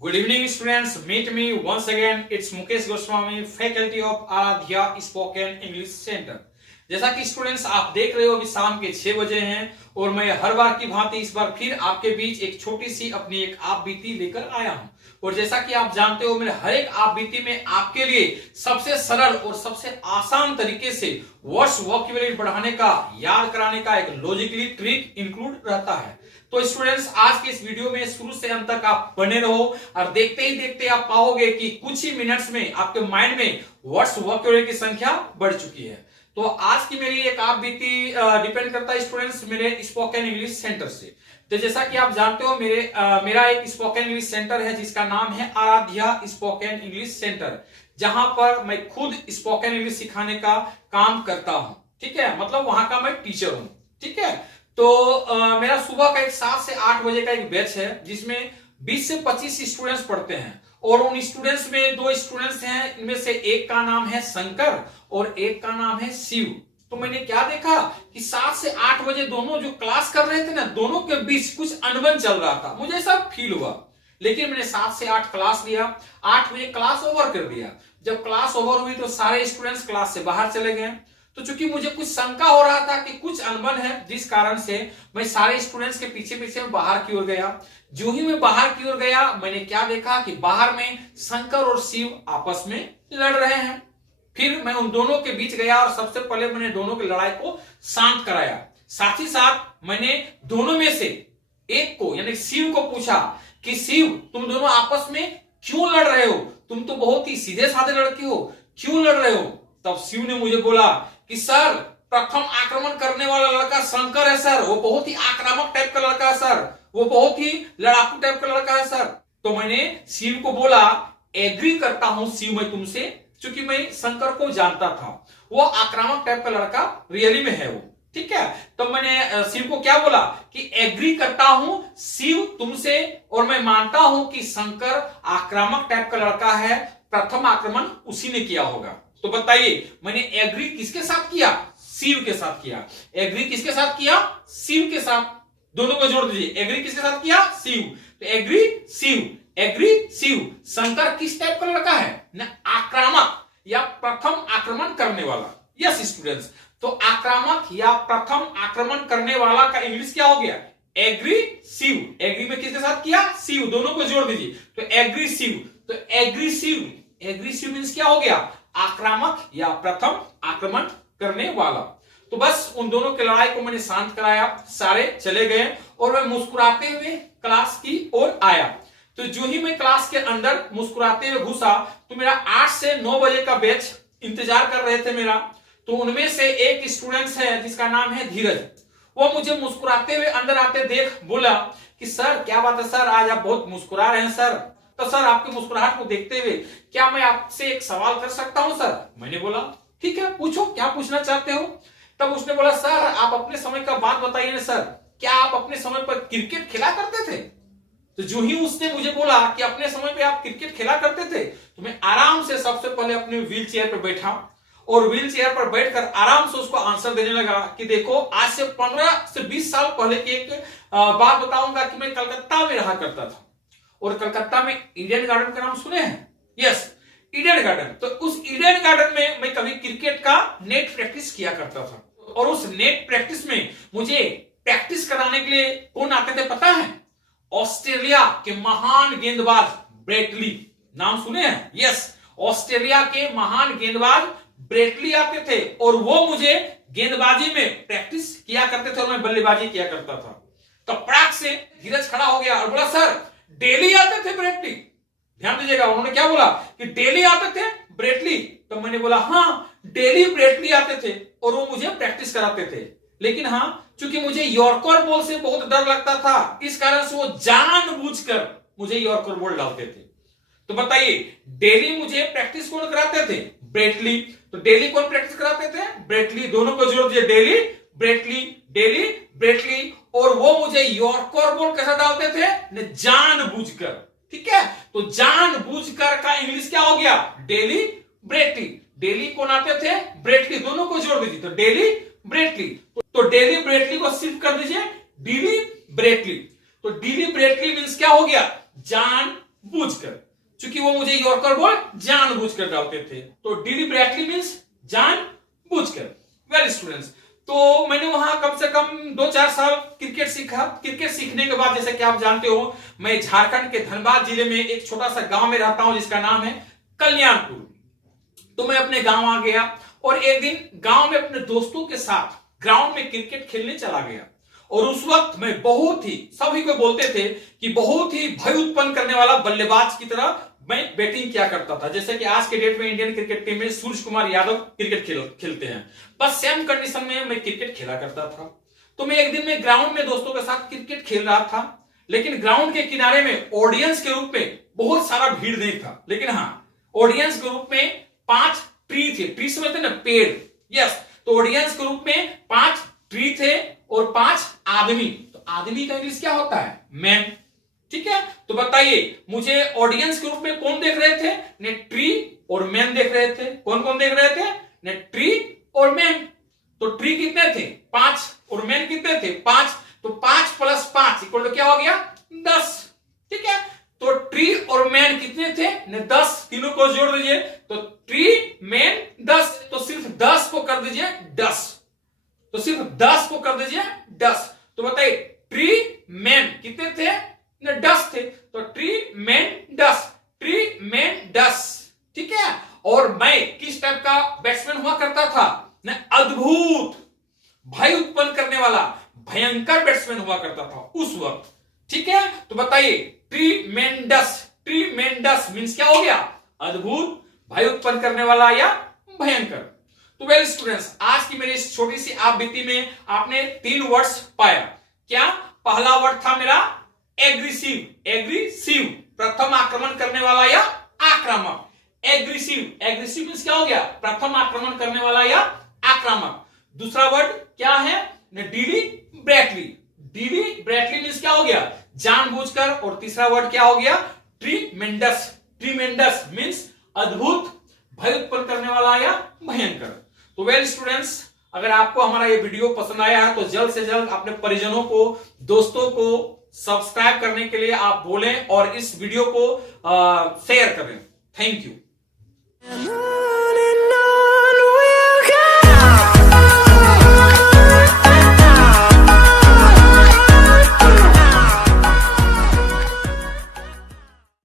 Good evening, students. Meet me once again. It's Mukesh Goswami, faculty of Aradhya Spoken English Center. जैसा कि students आप देख रहे हो अभी शाम के 6 बजे हैं और मैं हर बार की भांति इस बार फिर आपके बीच एक छोटी सी अपनी एक आप बीती लेकर आया हूं। और जैसा कि आप जानते हो मेरे हर एक आप बीती में आपके लिए सबसे सरल और सबसे आसान तरीके से वर्ड्स वोकैबुलरी बढ़ाने का, याद कराने का एक लॉजिकली ट्रिक इंक्लूड रहता है। तो स्टूडेंट्स आज के इस वीडियो में शुरू से अंत तक आप बने रहो और देखते ही देखते आप पाओगे कि कुछ ही मिनट्स में आपके माइंड में वर्ड्स वोकैबुलरी की संख्या बढ़ चुकी है। तो आज की मेरी एक आप बीती डिपेंड करता है स्टूडेंट्स मेरे स्पोकन इंग्लिश सेंटर से। तो जैसा कि आप जानते हो मेरा एक स्पोकन इंग्लिश सेंटर है जिसका नाम है आराध्या स्पोकन इंग्लिश सेंटर, जहां पर मैं खुद स्पोकन इंग्लिश सिखाने का काम करता हूं। ठीक है, मतलब वहां का मैं टीचर हूं। ठीक है, तो मेरा सुबह का एक 7 से 8 बजे का एक बैच है जिसमें 20 से 25 स्टूडेंट्स पढ़ते हैं और उन स्टूडेंट्स में 2 स्टूडेंट्स हैं, इनमें से एक का नाम है शंकर और एक का नाम है शिव। तो मैंने क्या देखा कि 7 से 8 बजे दोनों जो क्लास कर रहे थे ना, दोनों के बीच कुछ अनबन चल रहा था, मुझे ऐसा फील हुआ। लेकिन मैंने 7 से 8 क्लास लिया, 8 बजे क्लास ओवर कर दिया। जब क्लास ओवर हुई तो सारे स्टूडेंट्स क्लास से बाहर चले गए। तो चूंकि मुझे कुछ शंका हो रहा था कि कुछ अनबन है, जिस कारण से मैं सारे स्टूडेंट्स के पीछे पीछे बाहर की ओर गया। जो ही मैं बाहर की ओर गया मैंने क्या देखा कि बाहर में शंकर और शिव आपस में लड़ रहे हैं। फिर मैं उन दोनों के बीच गया और सबसे पहले मैंने दोनों की लड़ाई को शांत कराया। साथ ही साथ मैंने दोनों में से एक को यानी शिव को पूछा कि शिव, तुम दोनों आपस में क्यों लड़ रहे हो? तुम तो बहुत ही सीधे साधे लड़के हो, क्यों लड़ रहे हो? तब शिव ने मुझे बोला कि सर, प्रथम आक्रमण करने वाला लड़का शंकर है सर, वो बहुत ही आक्रामक टाइप का लड़का है सर, वो बहुत ही लड़ाकू टाइप का लड़का है सर। तो मैंने शिव को बोला, एग्री करता हूं शिव मैं तुमसे, क्योंकि मैं शंकर को जानता था, वो आक्रामक टाइप का लड़का रियली में है वो। ठीक है, तो मैंने शिव को क्या बोला कि एग्री करता हूं शिव तुमसे और मैं मानता हूं कि शंकर आक्रामक टाइप का लड़का है, प्रथम आक्रमण उसी ने किया होगा। तो बताइए मैंने एग्री किसके साथ किया? शिव के साथ किया। एग्री किसके साथ किया? शिव के साथ। दोनों को जोड़ दीजिए, एग्री किसके साथ किया? शिव। तो aggressive, agree Shiv. Shankar किस टाइप का लड़का है? ना आक्रामक या प्रथम आक्रमण करने वाला। यस स्टूडेंट्स, तो आक्रामक या प्रथम आक्रमण करने वाला का इंग्लिश क्या हो गया? एग्री शिव। एग्री में किसके साथ किया? शिव। दोनों को जोड़ दीजिए, तो एग्री शिव। तो aggressive, aggressive means क्या हो गया? आक्रामक या प्रथम आक्रमण करने वाला। तो बस उन दोनों की लड़ाई को मैंने शांत कराया, सारे चले गए और मैं मुस्कुराते हुए क्लास की ओर आया। तो जो ही मैं क्लास के अंदर मुस्कुराते हुए घुसा तो मेरा 8 से 9 बजे का बैच इंतजार कर रहे थे मेरा। तो उनमें से एक स्टूडेंट्स है जिसका नाम है धीरज। वो मुझे मुस्कुराते हुए अंदर आते देख बोला कि सर क्या बात है सर, आज आप बहुत मुस्कुरा रहे हैं सर। तो सर आपकी मुस्कुराहट को देखते हुए क्या मैं आपसे एक सवाल कर सकता हूं सर? मैंने बोला ठीक है, पूछो क्या पूछना चाहते हो। तब उसने बोला सर आप अपने समय का बात बताइए ना सर, क्या आप अपने समय पर क्रिकेट खेला करते थे? तो जो ही उसने मुझे बोला कि अपने समय पे आप क्रिकेट खेला करते थे, तो मैं आराम से सबसे पहले अपने व्हील चेयर पर बैठा और व्हील चेयर पर बैठकर आराम से उसको आंसर देने लगा कि देखो आज से 15 से 20 साल पहले की एक बात बताऊंगा कि मैं कलकत्ता में रहा करता था और कलकत्ता में ईडन गार्डन का नाम सुने हैं? Yes, Eden garden. तो उस ईडन गार्डन में मैं कभी क्रिकेट का नेट प्रैक्टिस किया करता था और उस नेट प्रैक्टिस में मुझे प्रैक्टिस कराने के लिए कौन आते थे पता है? ऑस्ट्रेलिया के महान गेंदबाज ब्रेटली। नाम सुने हैं? यस, ऑस्ट्रेलिया के महान गेंदबाज ब्रेटली आते थे और वो मुझे गेंदबाजी में प्रैक्टिस किया करते थे और मैं बल्लेबाजी किया करता था। तो पड़ाक से धीरज खड़ा हो गया और बोला सर डेली आते थे ब्रेटली? ध्यान दीजिएगा, उन्होंने क्या बोला कि डेली आते थे ब्रेटली? तो मैंने बोला हाँ डेली ब्रेटली आते थे और वो मुझे प्रैक्टिस कराते थे, लेकिन हाँ चूंकि मुझे यॉर्कर बॉल से बहुत डर लगता था इस कारण से वो जानबूझकर मुझे यॉर्कर बॉल डालते थे। तो बताइए डेली मुझे प्रैक्टिस कौन कराते थे? ब्रेटली। तो डेली कौन प्रैक्टिस कराते थे? ब्रेटली। दोनों को जोड़ दिए, डेली ब्रेटली, डेली ब्रेटली। और वो मुझे यॉर्कर बॉल कैसा डालते थे? जानबूझकर। ठीक है, तो जानबूझकर का इंग्लिश क्या हो गया? Daily Brett Lee. डेली कौन आते थे? ब्रेटली। दोनों को जोड़ दीजिए, तो डेली ब्रेटली। तो डेली ब्रेटली को शिफ्ट कर दीजिए डेली ब्रेटली। तो डेली ब्रेटली मींस क्या हो गया? जान बूझकर, क्योंकि वो मुझे यॉर्कर बॉल जानबूझकर डालते थे। तो डिलिबरेटली मींस जानबूझकर। वेल स्टूडेंट्स, तो मैंने वहां कम से कम 2-4 साल क्रिकेट सीखा। क्रिकेट सीखने के बाद जैसे कि आप जानते हो, मैं झारखंड के धनबाद जिले में एक छोटा सा गांव में रहता हूं जिसका नाम है कल्याणपुर। तो मैं अपने गांव आ गया और एक दिन गांव में अपने दोस्तों के साथ ग्राउंड में क्रिकेट खेलने चला गया। और उस वक्त मैं बहुत ही, सभी को बोलते थे कि बहुत ही भय उत्पन्न करने वाला बल्लेबाज की तरह मैं बैटिंग किया करता था। जैसे कि आज के डेट में इंडियन क्रिकेट टीम में सूर्य कुमार यादव क्रिकेट खेलते हैं, बस सेम कंडीशन में मैं क्रिकेट खेला करता था। तो मैं एक दिन में ग्राउंड में दोस्तों के साथ क्रिकेट खेल रहा था, लेकिन ग्राउंड के किनारे में ऑडियंस के रूप में बहुत सारा भीड़ नहीं था। लेकिन हाँ, ऑडियंस के रूप में 5 ट्री थे। ट्री समझते ना, पेड़। यस, तो ऑडियंस के रूप में 5 ट्री थे और 5 आदमी। तो आदमी का इंग्लिश क्या होता है? मैन। ठीक है, तो बताइए मुझे ऑडियंस के रूप में कौन देख रहे थे? ने ट्री और मैन देख रहे थे। कौन कौन देख रहे थे? ने ट्री और मैन। तो ट्री कितने थे? 5 और मैन कितने थे? 5। तो 5 + 5 इक्वल टू क्या हो गया? 10। ठीक है, तो ट्री और मैन कितने थे? ने 10। तीनों को जोड़ दीजिए तो ट्री मैन 10। तो सिर्फ 10 को कर दीजिए 10। तो सिर्फ 10 को कर दीजिए 10। तो बताइए ट्री मैन कितने थे? ने 10 थे। तो ट्री मैन 10, ट्री मैन 10। ठीक है, और मैं किस टाइप का बैट्समैन हुआ करता था? ने अद्भुत, भय उत्पन्न करने वाला, भयंकर बैट्समैन हुआ करता था उस वक्त। ठीक है, तो बताइए ट्रीमेंडस, ट्रीमेंडस मींस क्या हो गया? अद्भुत, भय उत्पन्न करने वाला या भयंकर। तो वेल स्टूडेंट्स, आज की मेरी इस छोटी सी आपबीती में आपने 3 वर्ड्स पाया। क्या? पहला वर्ड था मेरा एग्रेसिव। एग्रेसिव, प्रथम आक्रमण करने वाला या आक्रामक। एग्रेसिव, एग्रेसिव मींस क्या हो गया? प्रथम आक्रमण करने वाला या आक्रामक। दूसरा वर्ड क्या है? डिलिबरेटली। डिलिबरेटली मींस क्या हो गया? जानबूझकर। और तीसरा वर्ड क्या हो गया? ट्रीमेंडस। ट्रीमेंडस मींस अद्भुत, भय उत्पन्न करने वाला या भयंकर। तो वेल स्टूडेंट्स, अगर आपको हमारा ये वीडियो पसंद आया है तो जल्द से जल्द अपने परिजनों को, दोस्तों को सब्सक्राइब करने के लिए आप बोलें और इस वीडियो को शेयर करें। Thank you.